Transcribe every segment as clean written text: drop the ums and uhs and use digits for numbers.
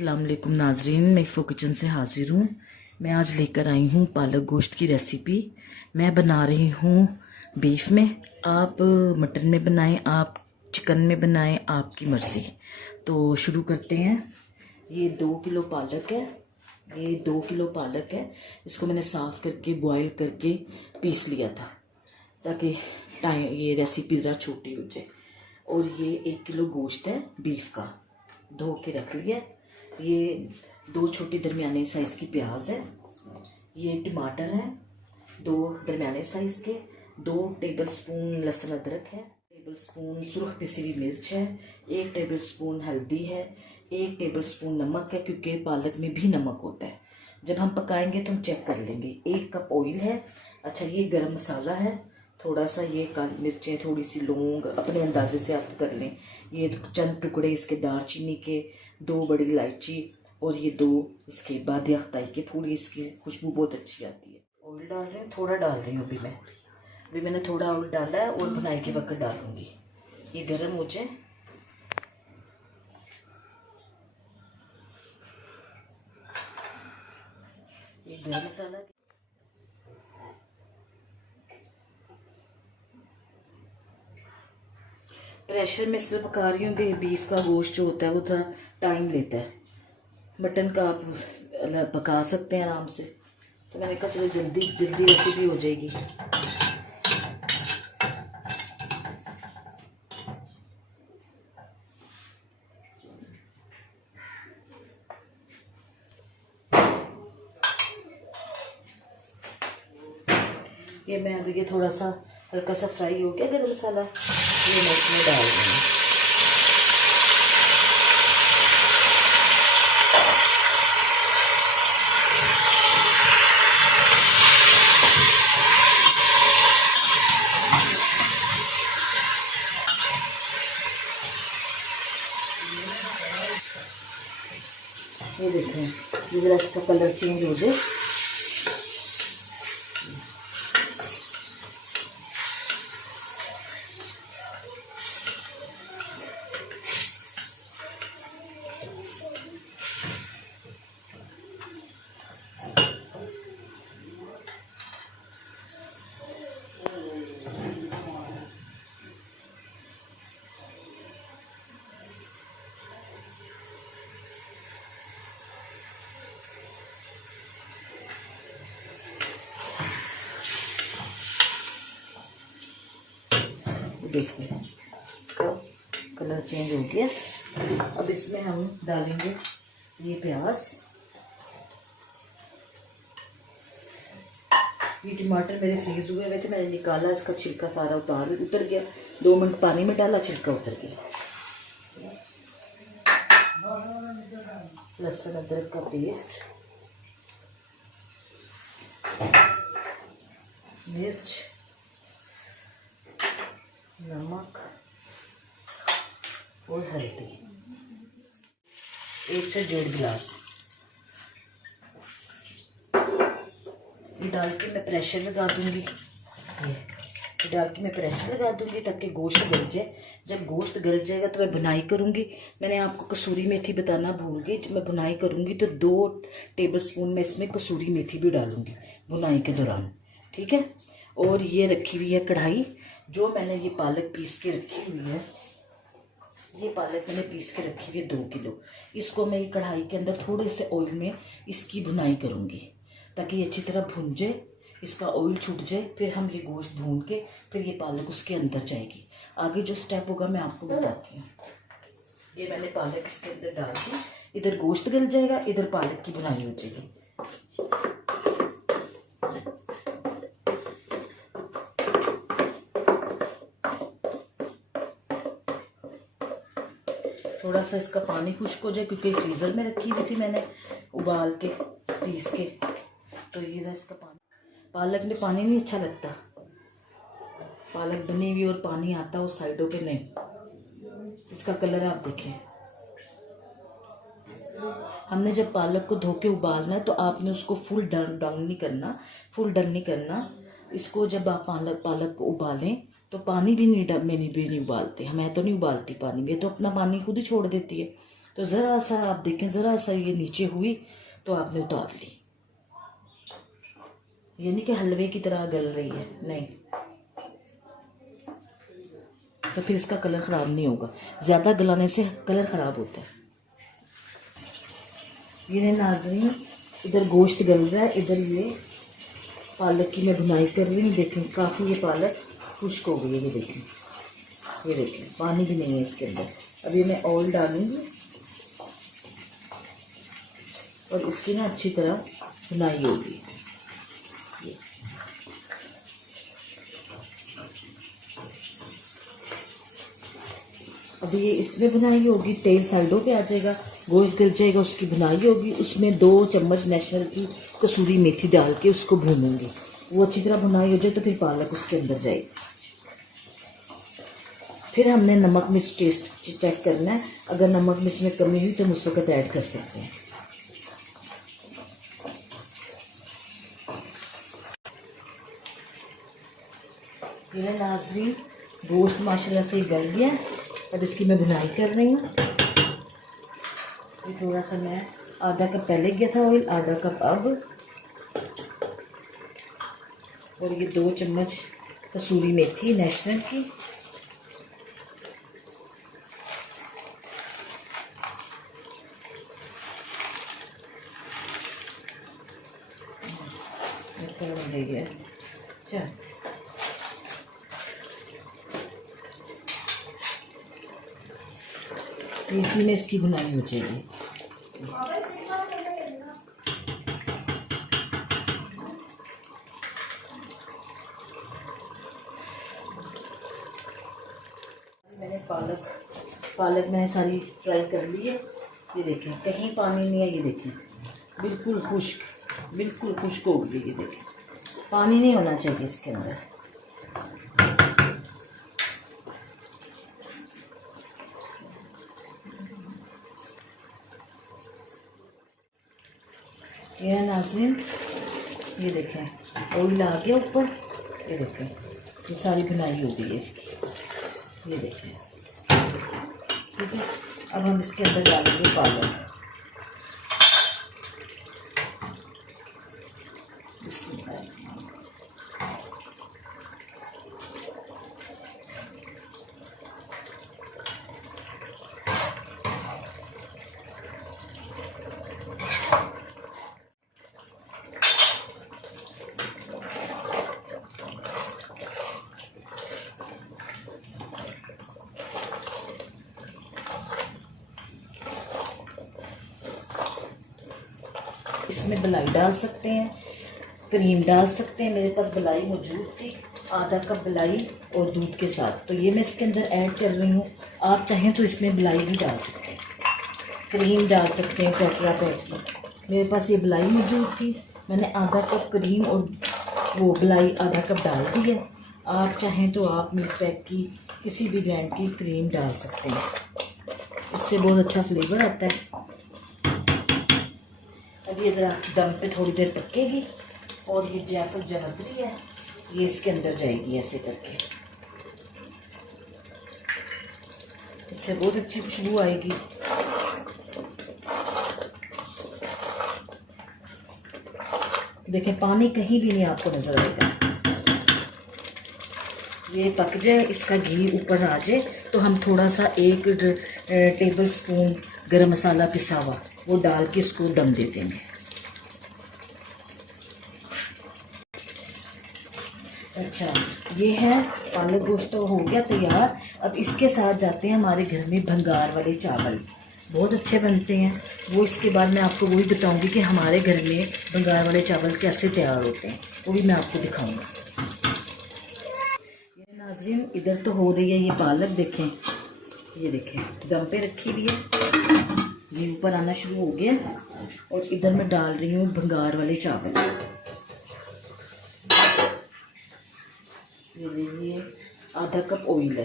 अस्सलाम वालेकुम नाजरीन, मैं इफ़ो किचन से हाजिर हूँ। मैं आज लेकर आई हूँ पालक गोश्त की रेसिपी। मैं बना रही हूँ बीफ में। आप मटन में बनाएं, आप चिकन में बनाएं, आपकी मर्ज़ी। तो शुरू करते हैं। ये 2 किलो पालक है। ये 2 किलो पालक है। इसको मैंने साफ़ करके बॉयल करके पीस लिया था ताकि ये रेसिपी ज़रा छोटी हो जाए। और ये 1 किलो गोश्त है बीफ का, धो के रख लिया। ये 2 छोटी दरमियाने साइज़ की प्याज है। ये टमाटर है 2 दरमियाने साइज़ के। 2 टेबलस्पून लहसुन अदरक है। टेबलस्पून सुरख पिसी हुई मिर्च है। 1 टेबलस्पून हल्दी है। 1 टेबलस्पून नमक है, क्योंकि पालक में भी नमक होता है। जब हम पकाएंगे तो हम चेक कर लेंगे। 1 कप ऑयल है। अच्छा, ये गरम मसाला है थोड़ा सा। ये काली मिर्चें, थोड़ी सी लौंग, अपने अंदाजे से आप कर लें। ये चंद टुकड़े इसके दालचीनी के, 2 बड़ी इलायची, और ये 2 इसके बादिया अख्ताई के फूल। इसकी खुशबू बहुत अच्छी आती है। ऑयल डाल रहे हैं, थोड़ा डाल रही हूँ अभी मैंने थोड़ा ऑयल डाला है और भुनाई के वक्त डालूंगी। ये गर्म हो जाए। ये गरम मसाला प्रेशर में इसलिए पका रही हूँ कि बीफ का गोश्त जो होता है वो थोड़ा टाइम लेता है। मटन का आप पका सकते हैं आराम से, तो मैंने कहा चलो जल्दी जल्दी रेसिपी हो जाएगी। ये मैं अभी ये थोड़ा सा हल्का सा फ्राई हो गया गरम मसाला, ये मैं इसमें डाल रही हूँ। ये देखें, ये जरा इसका कलर चेंज हो जाए। देखिए इसका कलर चेंज हो गया। अब इसमें हम डालेंगे ये प्याज। ये टमाटर मेरे फ्रीज हुए थे, मैंने निकाला, इसका छिलका सारा उतर गया। 2 मिनट पानी में डाला, छिलका उतर गया। लहसुन अदरक का पेस्ट, मिर्च, नमक और हल्दी, 1 से 1.5 गिलास। ये डाल के मैं प्रेशर लगा दूंगी। ये डाल के मैं प्रेशर लगा दूंगी ताकि गोश्त गल जाए। जब गोश्त गल जाएगा तो मैं भुनाई करूंगी। मैंने आपको कसूरी मेथी बताना भूल गई। जब मैं भुनाई करूंगी तो 2 टेबलस्पून में इसमें कसूरी मेथी भी डालूंगी भुनाई के दौरान, ठीक है। और ये रखी हुई है कढ़ाई, जो मैंने ये पालक पीस के रखी हुई है। ये पालक मैंने पीस के रखी हुई है 2 किलो। इसको मैं ये कढ़ाई के अंदर थोड़े से ऑयल में इसकी भुनाई करूंगी ताकि ये अच्छी तरह भुन जाए, इसका ऑयल छूट जाए। फिर हम ये गोश्त भून के फिर ये पालक उसके अंदर जाएगी। आगे जो स्टेप होगा मैं आपको बताती हूँ। ये मैंने पालक इसके अंदर डाल दी। इधर गोश्त गल जाएगा, इधर पालक की भुनाई हो जाएगी। थोड़ा सा इसका पानी खुश्क हो जाए, क्योंकि फ्रीज़र में रखी हुई थी मैंने उबाल के पीस के। तो ये इसका पालक में पानी नहीं अच्छा लगता। पालक बनी हुई और पानी आता है उस साइडों पे नहीं। इसका कलर आप देखें। हमने जब पालक को धो के उबालना है तो आपने उसको फुल डाउन नहीं करना, फुल डन नहीं करना। इसको जब आप पालक को उबालें तो पानी भी नहीं उबालते। मैं तो नहीं उबालती पानी में, तो अपना पानी खुद ही छोड़ देती है। तो ज़रा सा आप देखें, ज़रा सा ये नीचे हुई तो आपने उतार ली। ये नहीं कि हलवे की तरह गल रही है, नहीं, तो फिर इसका कलर ख़राब नहीं होगा। ज़्यादा गलाने से कलर ख़राब होता है। ये नाज़रीन, इधर गोश्त गल रहा है, इधर ये पालक की मैं भुनाई कर रही हूँ। देखें काफ़ी ये पालक खुश्क हो गई है। ये देखें पानी भी नहीं है इसके अंदर। अभी मैं ऑयल डालूंगी और इसकी ना अच्छी तरह भुनाई होगी। अभी ये इसमें भुनाई होगी, तेल साइडों पे आ जाएगा, गोश्त गल जाएगा, उसकी भुनाई होगी। उसमें 2 चम्मच नेशनल की कसूरी मेथी डाल के उसको भूनूंगी। वो अच्छी तरह भुनाई हो जाए तो फिर पालक उसके अंदर जाएगी। फिर हमने नमक मिर्च टेस्ट चेक करना है। अगर नमक मिर्च में कमी हुई तो हम उस वक्त ऐड कर सकते हैं। ये नाज़रीन, गोश्त माशाल्लाह से गल गया। अब इसकी मैं भुनाई कर रही हूँ। ये थोड़ा सा मैं आधा कप पहले गया था ऑयल, आधा कप अब, और ये 2 चम्मच कसूरी मेथी नेशनल की। इसी में इसकी भुनाई हो जाएगी। मैंने पालक मैंने सारी फ्राई कर ली है। ये देखें कहीं पानी नहीं है। ये देखें बिल्कुल खुश्क हो गई। ये देखें पानी नहीं होना चाहिए इसके अंदर। ये नाज़रीन, ये देखें ऑयल आ गया ऊपर। ये देखें ये सारी भुनाई हो गई है इसकी। ये देखें ठीक है। अब हम इसके अंदर डालेंगे पालक। इसमें मलाई डाल सकते हैं, क्रीम डाल सकते हैं। मेरे पास मलाई मौजूद थी, आधा कप मलाई और दूध के साथ, तो ये मैं इसके अंदर ऐड कर रही हूँ। आप चाहें तो इसमें मलाई भी डाल सकते हैं, क्रीम डाल सकते हैं टोटरा की। मेरे पास ये मलाई मौजूद थी, मैंने आधा कप क्रीम और वो मलाई आधा कप डाल दी है। आप चाहें तो आप मिल्क पैक की किसी भी ब्रांड की क्रीम डाल सकते हैं, इससे बहुत अच्छा फ्लेवर आता है। अब ये ज़रा दम पे थोड़ी देर पकेगी और ये जायफल जवतरी है ये इसके अंदर जाएगी ऐसे करके। इससे बहुत अच्छी खुशबू आएगी। देखें पानी कहीं भी नहीं आपको नजर आएगा। ये पक जाए, इसका घी ऊपर आ जाए तो हम थोड़ा सा 1 टेबल स्पून गरम मसाला पिसा हुआ वो डाल के इसको दम दे देंगे। अच्छा, ये है पालक गोश्त तो हो गया तैयार। अब इसके साथ जाते हैं हमारे घर में भंगार वाले चावल, बहुत अच्छे बनते हैं वो। इसके बाद मैं आपको वही बताऊंगी कि हमारे घर में भंगार वाले चावल कैसे तैयार होते हैं, वो भी मैं आपको दिखाऊंगा। ये नाज़रीन, इधर तो हो रही है ये पालक, देखें ये देखें दम पे रखी हुई है, ये ऊपर आना शुरू हो गया। और इधर मैं डाल रही हूँ भंगार वाले चावल। ये आधा कप ऑयल है,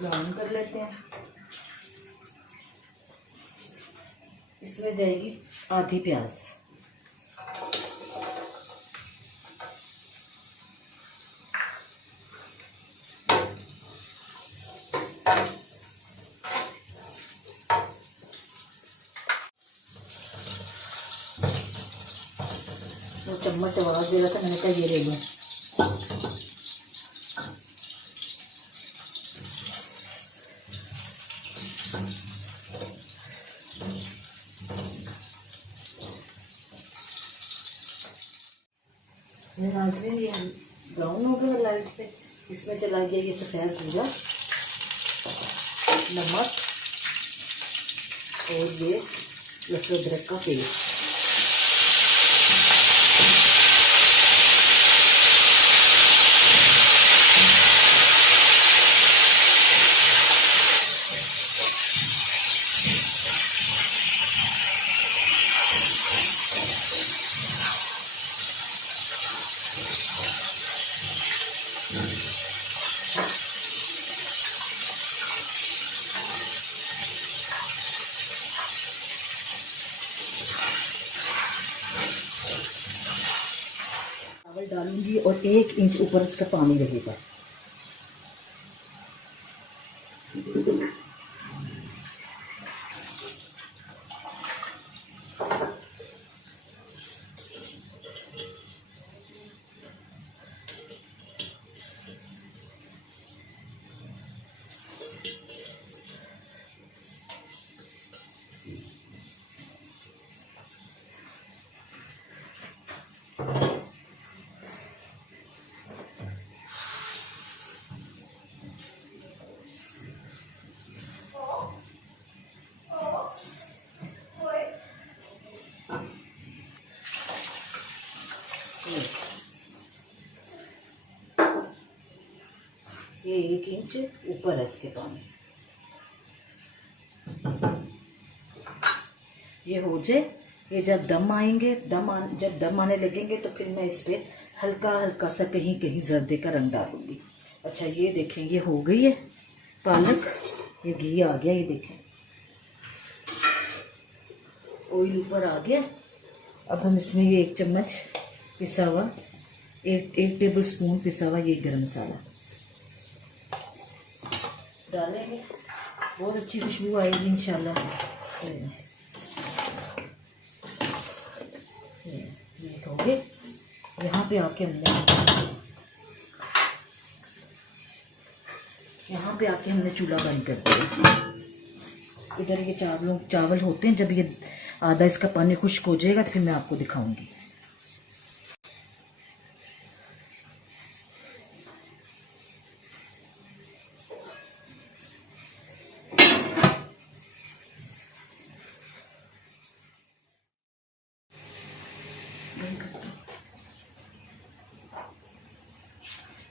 ब्राउन कर लेते हैं। इसमें जाएगी आधी प्याज, वो चम्मच आवाज़ दे रहा था, मैंने कहा ये ले लूँ। ये नाज़रीन, ये ब्राउन हो गया लाइट से, इसमें चला गया ये सफ़ेद ज़ीरा, नमक और ये लहसुन अदरक का पेस्ट। चावल डालूंगी और 1 इंच ऊपर इसका पानी रहेगा। ये 1 इंच ऊपर है इसके पानी। ये हो जाए, ये जब दम आएंगे, जब दम आने लगेंगे तो फिर मैं इस पर हल्का हल्का सा कहीं कहीं जर्दे का रंग डालूंगी। अच्छा, ये देखें, ये हो गई है पालक, ये घी आ गया, ये देखें ऑयल ऊपर आ गया। अब हम इसमें ये 1 चम्मच पिसा हुआ, एक टेबल स्पून पिसा हुआ ये गरम मसाला डालेंगे, बहुत अच्छी खुशबू आएगी इंशाल्लाह। ये हो गए। यहाँ पे आके हमने चूल्हा बंद कर दिया। इधर ये चावल होते हैं, जब ये आधा इसका पानी खुश्क हो जाएगा तो फिर मैं आपको दिखाऊंगी।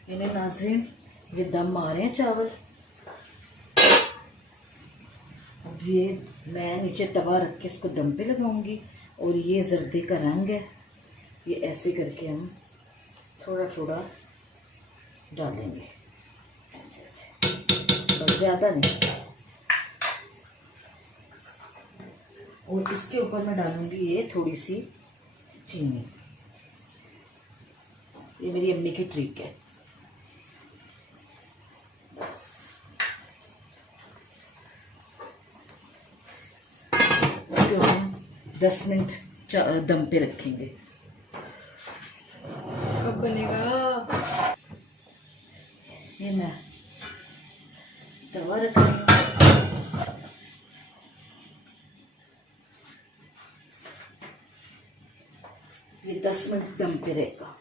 इन्हें नाज़रीन, ये दम आ रहे हैं चावल। अब ये मैं नीचे तवा रख के इसको दम पे लगाऊंगी और ये जर्दे का रंग है, ये ऐसे करके हम थोड़ा थोड़ा डालेंगे, ऐसे ऐसे, बस ज़्यादा नहीं। और इसके ऊपर मैं डालूंगी ये थोड़ी सी चीनी, ये मेरी अम्मी की ट्रिक है। 10 मिनट दम पे रखेंगे। कब बनेगा? ये मैं तवा रख रही हूँ। ये 10 मिनट दम पे रहेगा।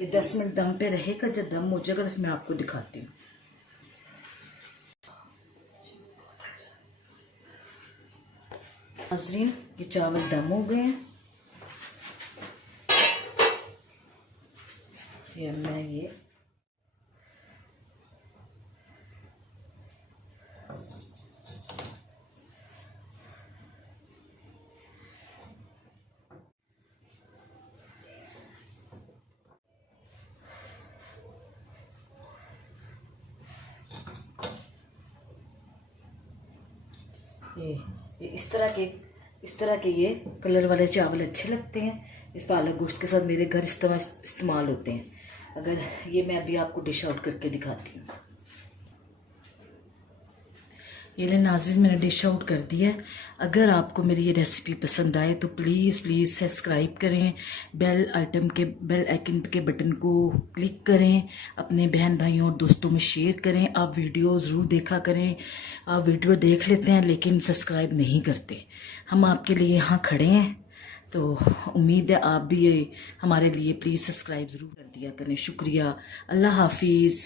ये 10 मिनट दम पे रहेगा, जब दम हो जाएगा तो मैं आपको दिखाती हूँ। नाज़रीन, ये चावल दम हो गए हैं। ये मैं ये इस तरह के इस तरह के ये कलर वाले चावल अच्छे लगते हैं। इस पालक गोश्त के साथ मेरे घर इस्तेमाल होते हैं। अगर ये मैं अभी आपको डिश आउट करके दिखाती हूँ। ये ले नाज़रीन, मैंने डिश आउट कर दिया है। अगर आपको मेरी ये रेसिपी पसंद आए तो प्लीज़ सब्सक्राइब करें, बेल आइकन के बटन को क्लिक करें, अपने बहन भाइयों और दोस्तों में शेयर करें। आप वीडियो ज़रूर देखा करें। आप वीडियो देख लेते हैं लेकिन सब्सक्राइब नहीं करते। हम आपके लिए यहाँ खड़े हैं, तो उम्मीद है आप भी ये हमारे लिए प्लीज़ सब्सक्राइब ज़रूर कर दिया करें। शुक्रिया। अल्लाह हाफिज़।